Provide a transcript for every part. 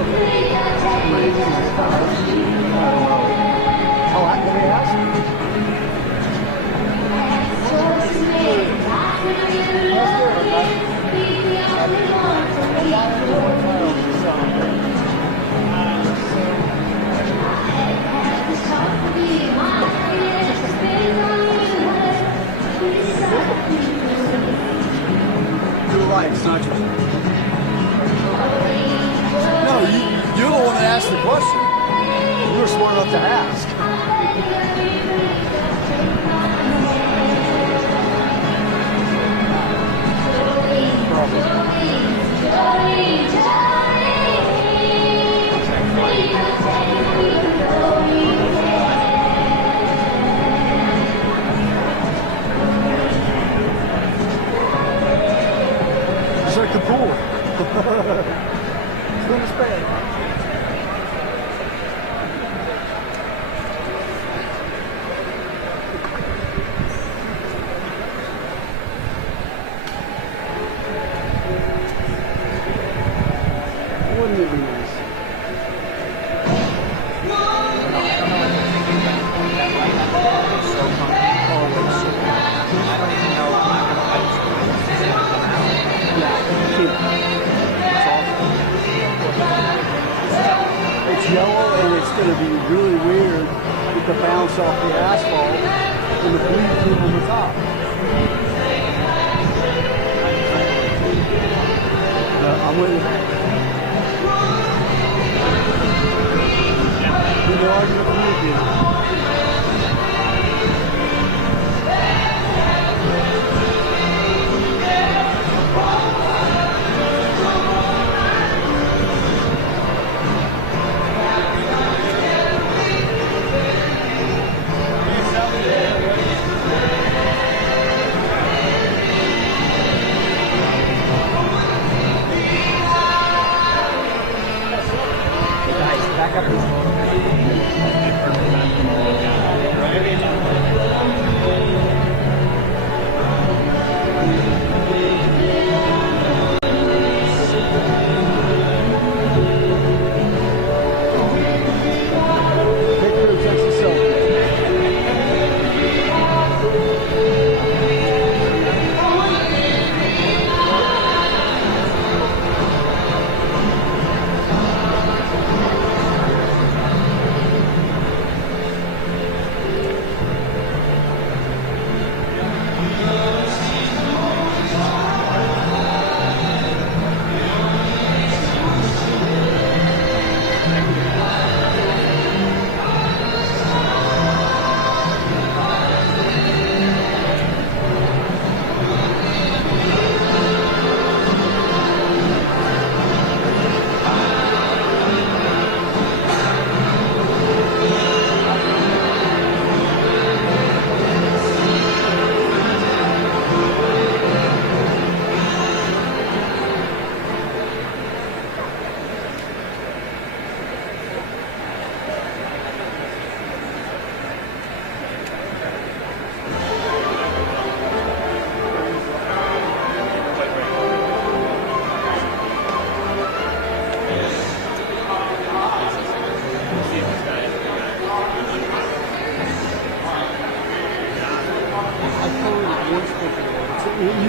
Oh, I can ask. You're right, it's not your. No, you're the one that asked the question. You were smart enough to ask. It's like the pool. It's going to spend. Wouldn't it be nice? It's yellow and it's going to be really weird with the bounce off the asphalt and the bleed through on the top. I'm with you. No argument with you. Back up this one.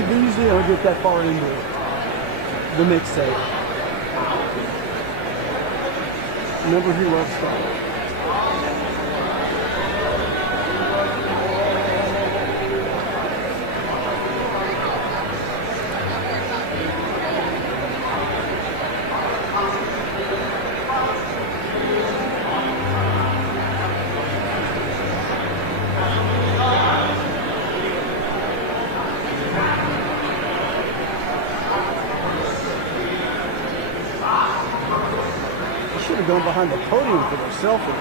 Usually I don't get that far into the mixtape. Remember who loves stuff. Going behind the podium for their selfie.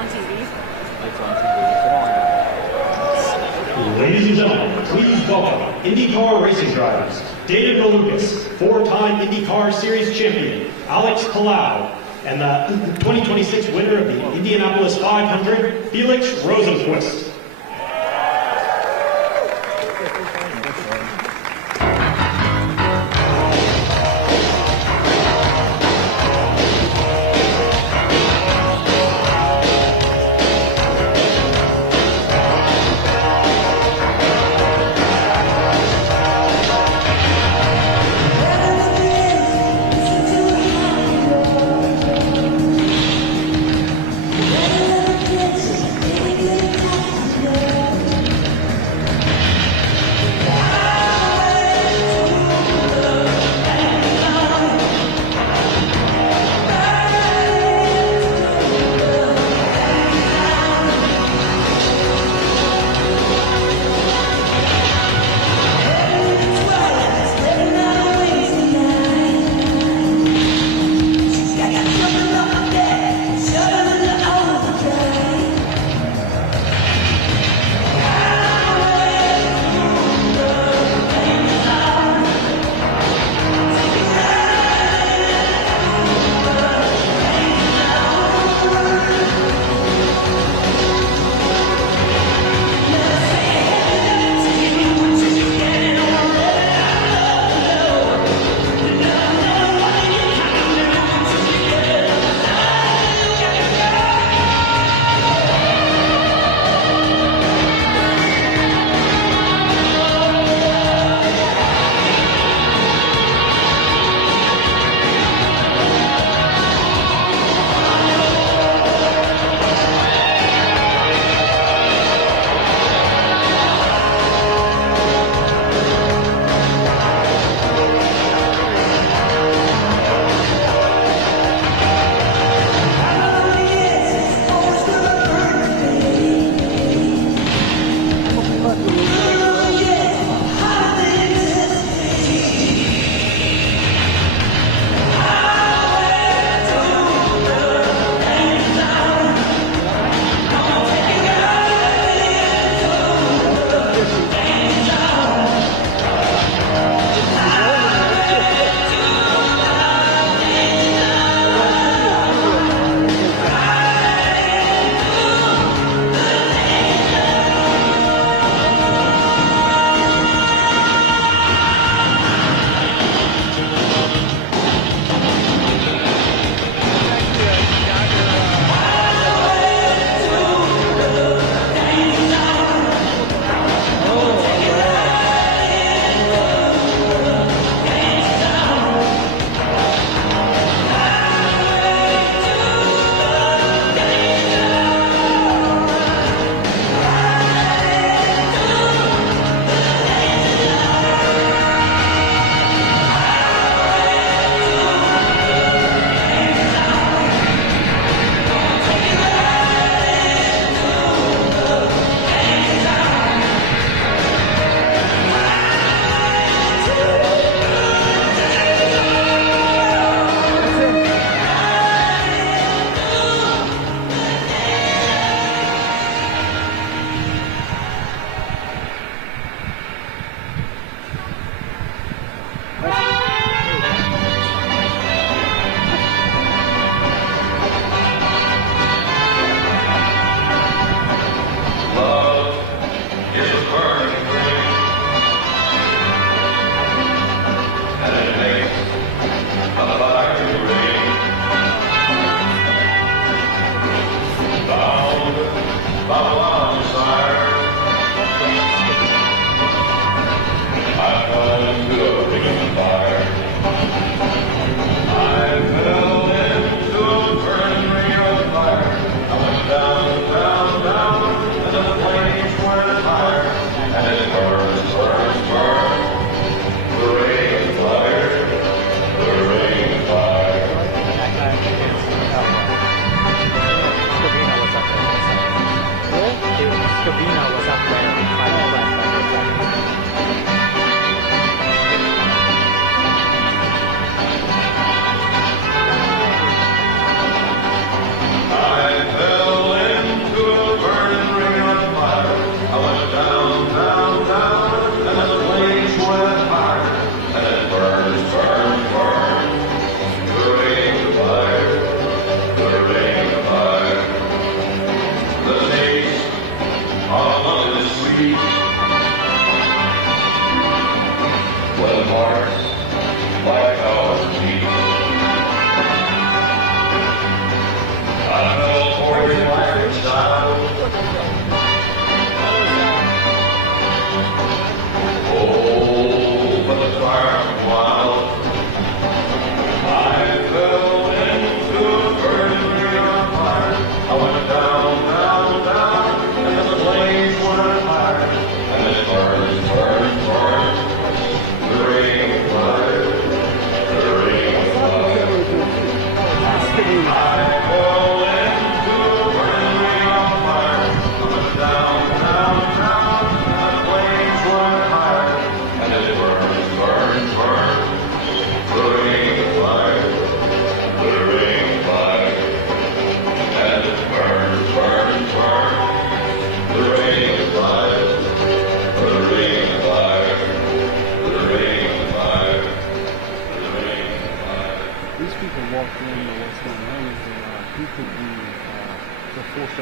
on TV. It's on TV. Ladies and gentlemen, please welcome IndyCar racing drivers. David Malukas, four-time IndyCar Series champion, Alex Palau, and the 2026 winner of the Indianapolis 500, Felix Rosenquist.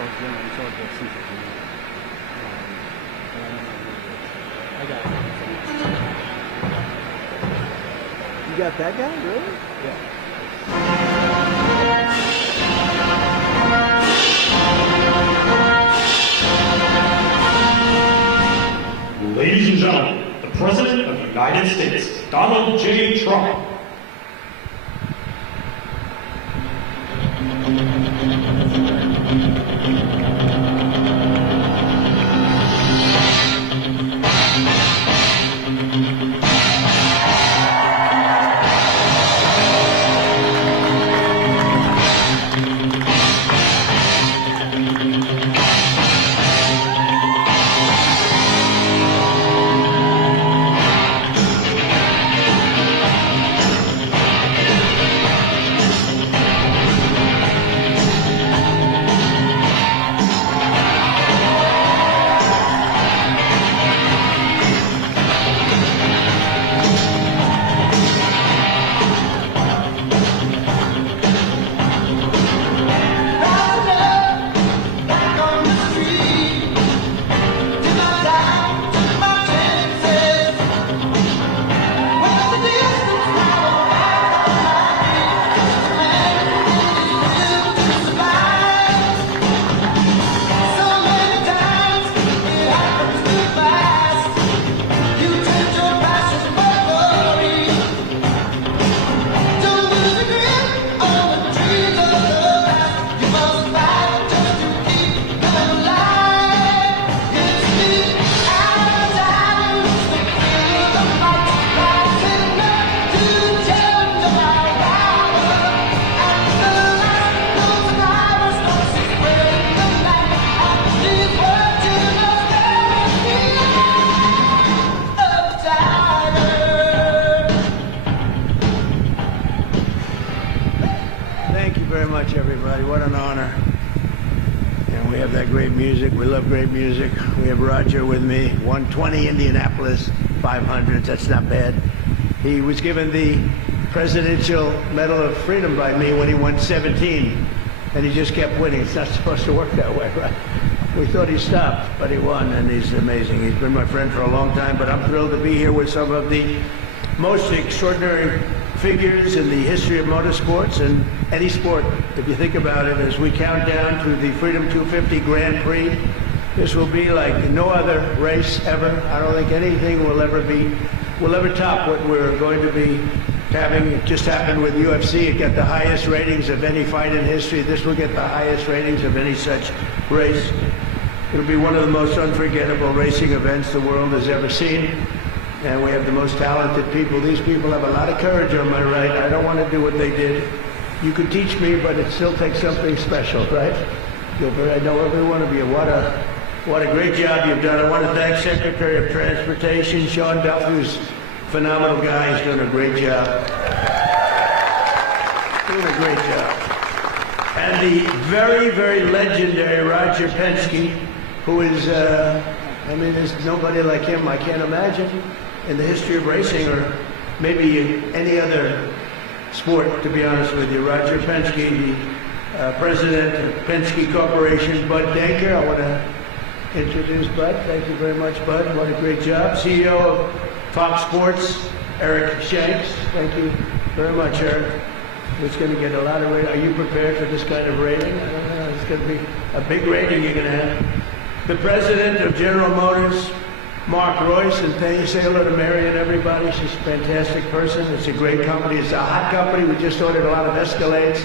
Charles Jones, or the Caesar. I got it. You got that guy, really? Yeah. Ladies and gentlemen, the President of the United States, Donald J. Trump. Everybody, what an honor. And we have that great music. We love great music. We have Roger with me, 120 Indianapolis 500s. That's not bad. He was given the Presidential Medal of Freedom by me when he won 17, and he just kept winning. It's not supposed to work that way, right? We thought he stopped, but he won, and he's amazing. He's been my friend for a long time, but I'm thrilled to be here with some of the most extraordinary figures in the history of motorsports and any sport. If you think about it, as we count down to the Freedom 250 Grand Prix, this will be like no other race ever. I don't think anything will ever top what we're going to be having. It just happened with UFC. It got the highest ratings of any fight in history. This will get the highest ratings of any such race. It'll be one of the most unforgettable racing events the world has ever seen. And we have the most talented people. These people have a lot of courage on my right. I don't want to do what they did. You could teach me, but it still takes something special, right? I know every one of you. What a great job you've done. I want to thank Secretary of Transportation, Sean Duffy, who's a phenomenal guy. He's done a great job. Doing a great job. And the very, very legendary Roger Penske, who is, there's nobody like him, I can't imagine, in the history of racing or maybe any other sport, to be honest with you. Roger Penske, the president of Penske Corporation. Bud Denker, I want to introduce Bud. Thank you very much, Bud. What a great job. CEO of Fox Sports, Eric Shanks. Thank you very much, Eric. It's going to get a lot of rating. Are you prepared for this kind of rating? I don't know. It's going to be a big rating you're going to have. The president of General Motors, Mark Royce, and thank you, say hello to Mary and everybody. She's a fantastic person. It's a great company. It's a hot company. We just ordered a lot of Escalades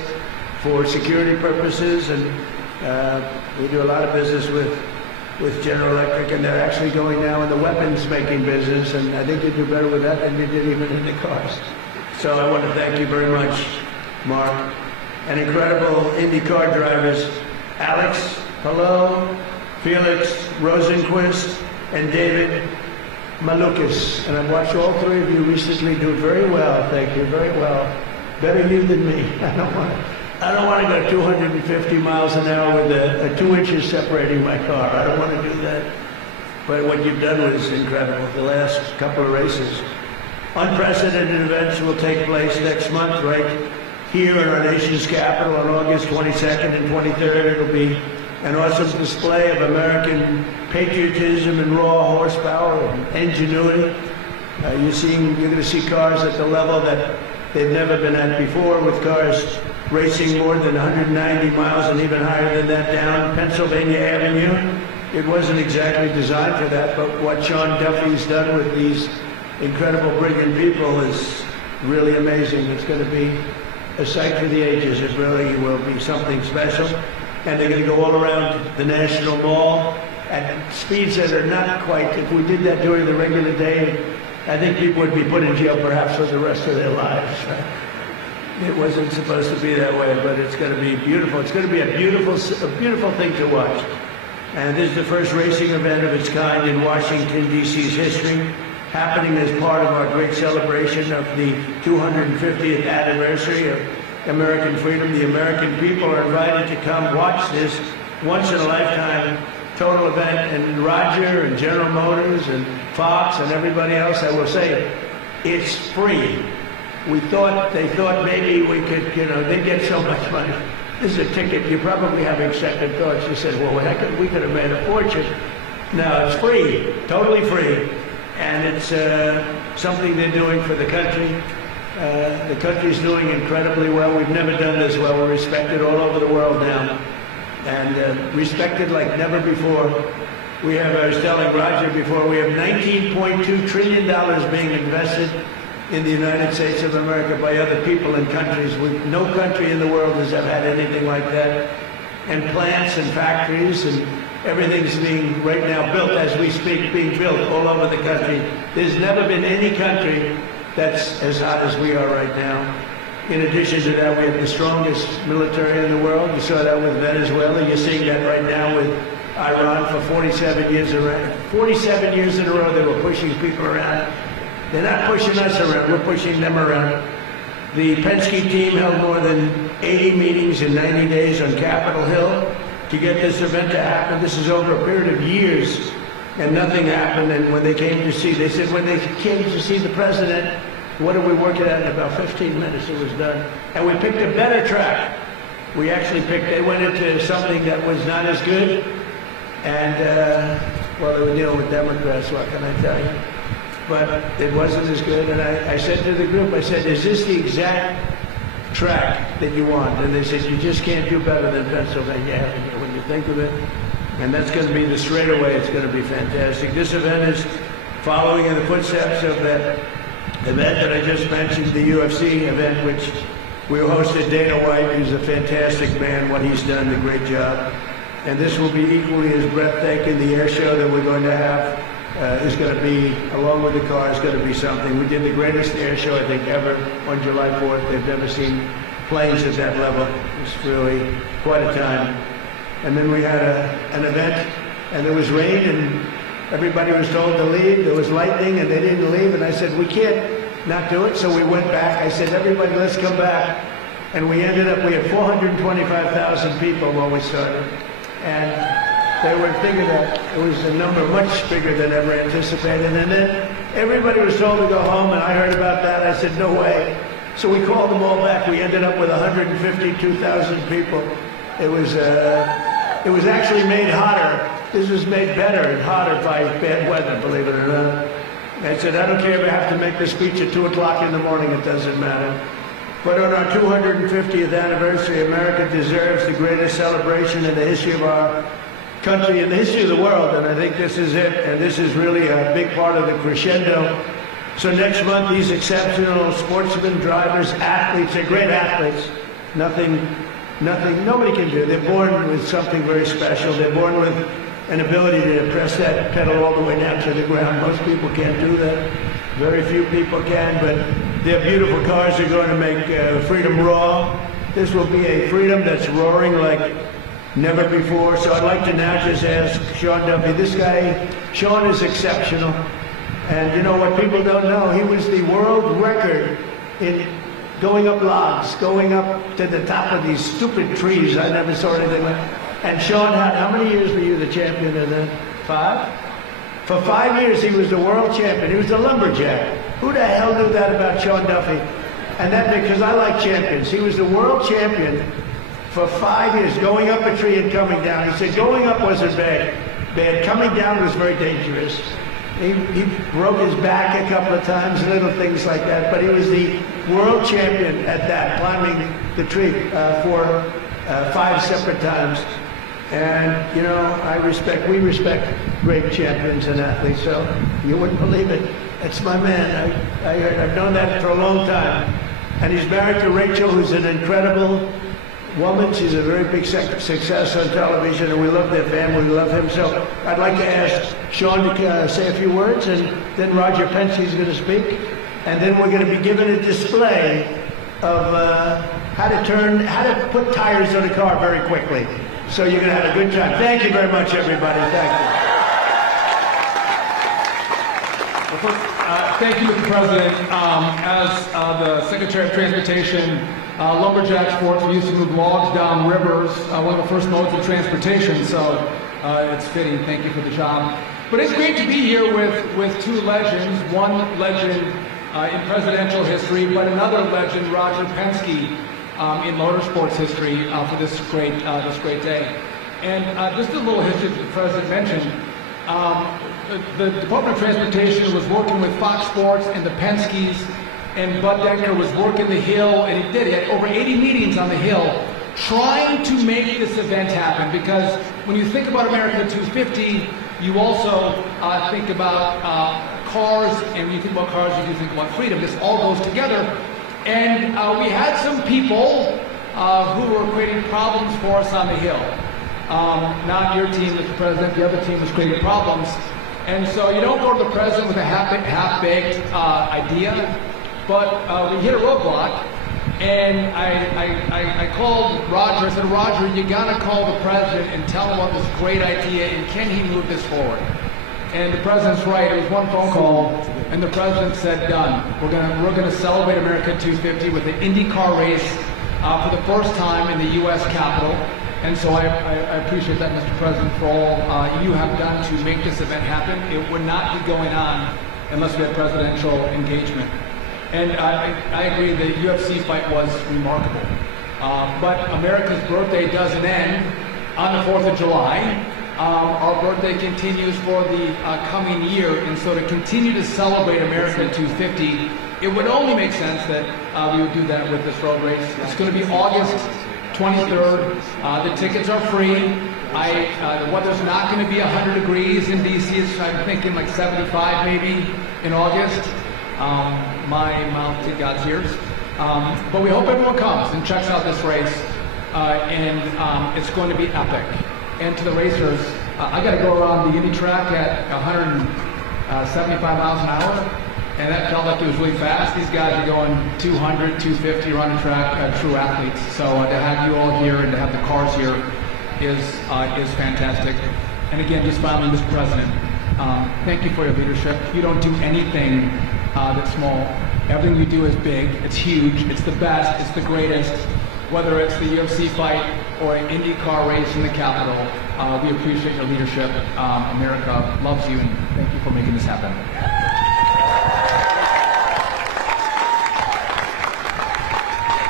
for security purposes, and we do a lot of business with General Electric, and they're actually going now in the weapons making business, and I think you do better with that than you did even in the cars. So I want to thank you very much, Mark. And incredible IndyCar drivers, Alex, hello, Felix Rosenquist, and David Malukas. And I've watched all three of you recently do very well. Thank you, very well. Better you than me. I don't want to go 250 miles an hour with a 2 inches separating my car. I don't want to do that. But what you've done was incredible. The last couple of races. Unprecedented events will take place next month, right here in our nation's capital on August 22nd and 23rd. It'll be an awesome display of American patriotism and raw horsepower and ingenuity. You're going to see cars at the level that they've never been at before, with cars racing more than 190 miles and even higher than that down Pennsylvania Avenue. It wasn't exactly designed for that, but what Sean Duffy's done with these incredible, brilliant people is really amazing. It's going to be a sight for the ages. It really will be something special. And they're going to go all around the National Mall at speeds that are not quite, if we did that during the regular day, I think people would be put in jail perhaps for the rest of their lives. It wasn't supposed to be that way, but it's going to be beautiful. It's going to be a beautiful thing to watch. And this is the first racing event of its kind in Washington, D.C.'s history, happening as part of our great celebration of the 250th anniversary of American freedom. The American people are invited to come watch this once-in-a-lifetime total event, and Roger and General Motors and Fox and everybody else, I will say, it's free. They thought maybe we could, they get so much money. This is a ticket. You're probably having second thoughts. You said, well, we could have made a fortune. No, it's free, totally free. And it's something they're doing for the country. The country's doing incredibly well. We've never done this well. We're respected all over the world now. And respected like never before. I was telling Roger before, we have $19.2 trillion being invested in the United States of America by other people and countries. No country in the world has ever had anything like that. And plants and factories and everything's being right now built as we speak, being built all over the country. There's never been any country that's as hot as we are right now. In addition to that, we have the strongest military in the world. You saw that with Venezuela. You're seeing that right now with Iran for 47 years around. 47 years in a row they were pushing people around. They're not pushing us around, we're pushing them around. The Penske team held more than 80 meetings in 90 days on Capitol Hill to get this event to happen. This is over a period of years, and nothing happened. And when they came to see, they said when they came to see the president, what are we working at? In about 15 minutes it was done. And we picked a better track. We actually they went into something that was not as good. And, well, they were dealing with Democrats, what can I tell you? But it wasn't as good. And I said to the group, I said, is this the exact track that you want? And they said, you just can't do better than Pennsylvania Avenue when you think of it. And that's going to be the straightaway. It's going to be fantastic. This event is following in the footsteps of that event that I just mentioned, the UFC event, which we hosted. Dana White, who's a fantastic man, what he's done, a great job. And this will be equally as breathtaking. The air show that we're going to have is going to be, along with the car, is going to be something. We did the greatest air show, I think, ever on July 4th. They've never seen planes at that level. It's really quite a time. And then we had an event, and there was rain, and everybody was told to leave. There was lightning, and they didn't leave. And I said, we can't not do it. So we went back. I said, everybody, let's come back. And we ended up, we had 425,000 people when we started. And they were thinking that it was a number much bigger than ever anticipated. And then everybody was told to go home, and I heard about that. I said, no way. So we called them all back. We ended up with 152,000 people. It was actually made hotter. This was made better and hotter by bad weather, believe it or not. I said, I don't care if I have to make the speech at 2 o'clock in the morning, it doesn't matter. But on our 250th anniversary, America deserves the greatest celebration in the history of our country, in the history of the world, and I think this is it, and this is really a big part of the crescendo. So next month, these exceptional sportsmen, drivers, athletes, they're great athletes. Nobody can do. They're born with something very special. They're born with an ability to press that pedal all the way down to the ground. Most people can't do that. Very few people can, but their beautiful cars are going to make freedom raw. This will be a freedom that's roaring like never before. So I'd like to now just ask Sean Duffy. This guy, Sean, is exceptional. And you know what people don't know? He was the world record in going up logs, going up to the top of these stupid trees. I never saw anything like that. And Sean, how many years were you the champion of that? 5? For 5 years, he was the world champion. He was the lumberjack. Who the hell knew that about Sean Duffy? And that because I like champions. He was the world champion for 5 years, going up a tree and coming down. He said going up wasn't bad. Coming down was very dangerous. He broke his back a couple of times, little things like that, but he was the world champion at that, climbing the tree for 5 separate times. And, you know, we respect great champions and athletes, so you wouldn't believe it. That's my man. I've known that for a long time. And he's married to Rachel, who's an incredible woman. She's a very big success on television, and we love their family. We love him. So I'd like to ask Sean to say a few words, and then Roger Penske is going to speak. And then we're going to be given a display of how to put tires on a car very quickly. So you're going to have a good time. Thank you very much, everybody. Thank you. Thank you, Mr. President. As the Secretary of Transportation, lumberjack sports, we used to move logs down rivers, one of the first modes of transportation, so it's fitting. Thank you for the job. But it's great to be here with two legends, one legend in presidential history, but another legend, Roger Penske, in motorsports history for this great day. And just a little history that the President mentioned. The Department of Transportation was working with Fox Sports and the Penskes, and Bud Denker was working the Hill, and he had over 80 meetings on the Hill trying to make this event happen, because when you think about America 250, you also think about cars, and when you think about cars, you do think about freedom. This all goes together. And we had some people who were creating problems for us on the Hill. Not your team, Mr. President, the other team was creating problems. And so you don't go to the President with a half-baked idea, but we hit a roadblock, and I called Roger. I said, Roger, you gotta call the President and tell him about this great idea, and can he move this forward? And the President's right, it was one phone call, and the President said, done. We're gonna celebrate America 250 with an IndyCar race for the first time in the U.S. Capitol. And so I appreciate that, Mr. President, for all you have done to make this event happen. It would not be going on unless we had presidential engagement. And I agree, the UFC fight was remarkable. But America's birthday doesn't end on the 4th of July. Our birthday continues for the coming year, and so to continue to celebrate America 250, it would only make sense that we would do that with this road race. It's going to be August 23rd. The tickets are free. The weather's not going to be 100 degrees in DC. I'm thinking like 75 maybe in August. My mouth to God's ears. But we hope everyone comes and checks out this race. And it's going to be epic. And to the racers, I got to go around the Indy track at 175 miles an hour. And that felt like it was really fast. These guys are going 200, 250 around the track, true athletes. So to have you all here and to have the cars here is fantastic. And again, just finally, Mr. President, thank you for your leadership. You don't do anything that's small. Everything you do is big, it's huge, it's the best, it's the greatest. Whether it's the UFC fight or an IndyCar race in the Capitol, we appreciate your leadership. America loves you, and thank you for making this happen.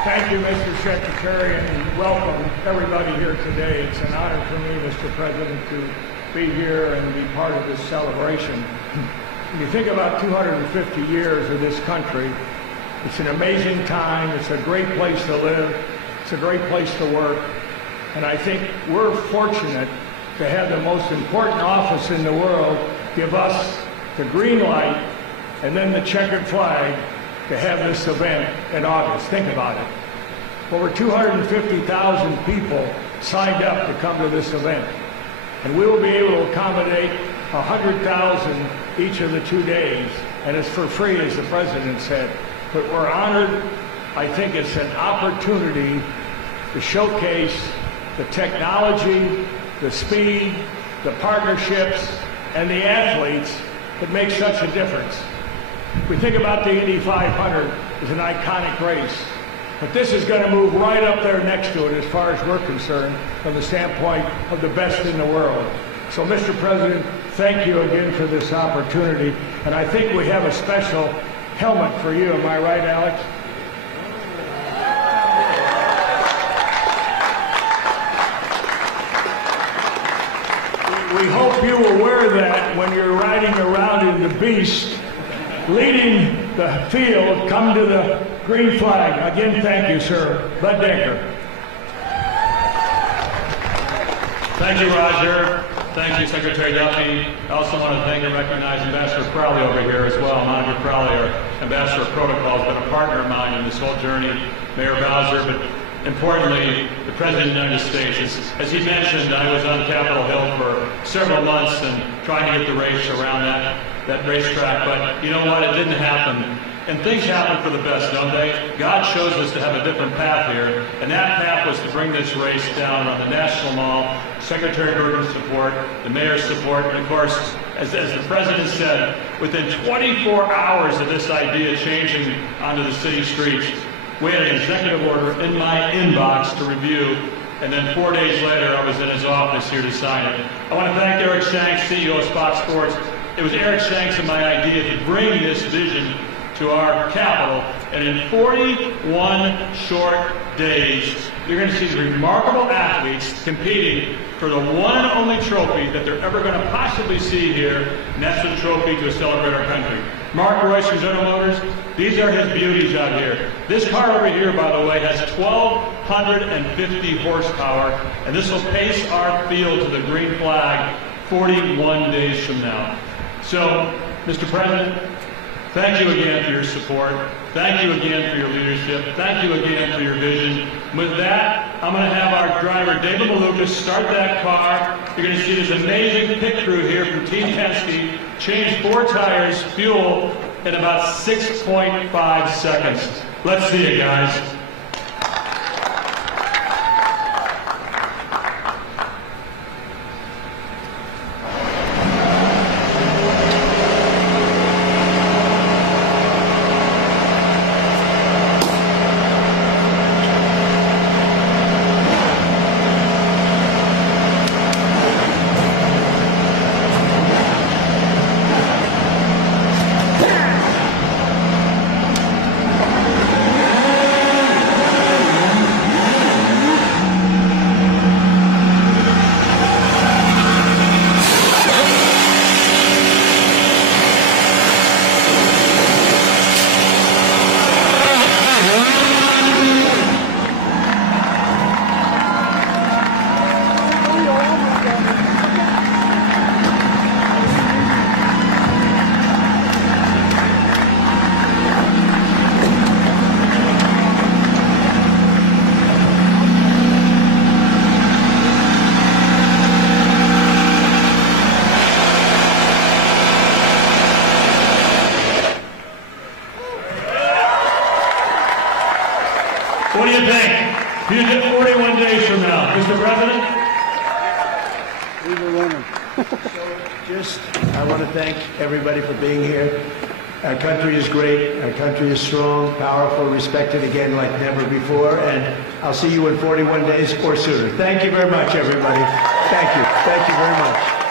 Thank you, Mr. Secretary, and welcome everybody here today. It's an honor for me, Mr. President, to be here and be part of this celebration. When you think about 250 years of this country, it's an amazing time. It's a great place to live. It's a great place to work. And I think we're fortunate to have the most important office in the world give us the green light and then the checkered flag to have this event in August. Think about it. Over 250,000 people signed up to come to this event. And we will be able to accommodate 100,000 each of the 2 days. And it's for free, as the President said. But we're honored. I think it's an opportunity to showcase the technology, the speed, the partnerships, and the athletes that make such a difference. We think about the Indy 500 as an iconic race, but this is going to move right up there next to it as far as we're concerned from the standpoint of the best in the world. So, Mr. President, thank you again for this opportunity, and I think we have a special helmet for you. Am I right, Alex? we hope you will wear that when you're riding around in the Beast, leading the field. Come to the green flag. Again, thank you, sir. Bud Denker. Thank you, Roger. Thank you, Secretary Duffy. I also want to thank and recognize Ambassador Crowley over here as well. Monica Crowley, our Ambassador of Protocol, has been a partner of mine in this whole journey. Mayor Bowser, but importantly, the President of the United States. As he mentioned, I was on Capitol Hill for several months and trying to get the race around that racetrack, but you know what? It didn't happen. And things happen for the best, don't they? God chose us to have a different path here, and that path was to bring this race down on the National Mall, Secretary Bergen's support, the mayor's support, and of course, as the President said, within 24 hours of this idea changing onto the city streets, we had an executive order in my inbox to review, and then 4 days later, I was in his office here to sign it. I want to thank Eric Shanks, CEO of Fox Sports. It was Eric Shanks and my idea to bring this vision to our capital, and in 41 short days, you're going to see the remarkable athletes competing for the one and only trophy that they're ever going to possibly see here, and that's the trophy to celebrate our country. Mark Royce from General Motors, these are his beauties out here. This car over here, by the way, has 1,250 horsepower, and this will pace our field to the green flag 41 days from now. So, Mr. President, thank you again for your support. Thank you again for your leadership. Thank you again for your vision. With that, I'm going to have our driver, David Malukas, start that car. You're going to see this amazing pit crew here from Team Penske change 4 tires, fuel, in about 6.5 seconds. Let's see it, guys. What do you think? You did 41 days from now, Mr. President? We were running. I want to thank everybody for being here. Our country is great. Our country is strong, powerful, respected again like never before. And I'll see you in 41 days or sooner. Thank you very much, everybody. Thank you. Thank you very much.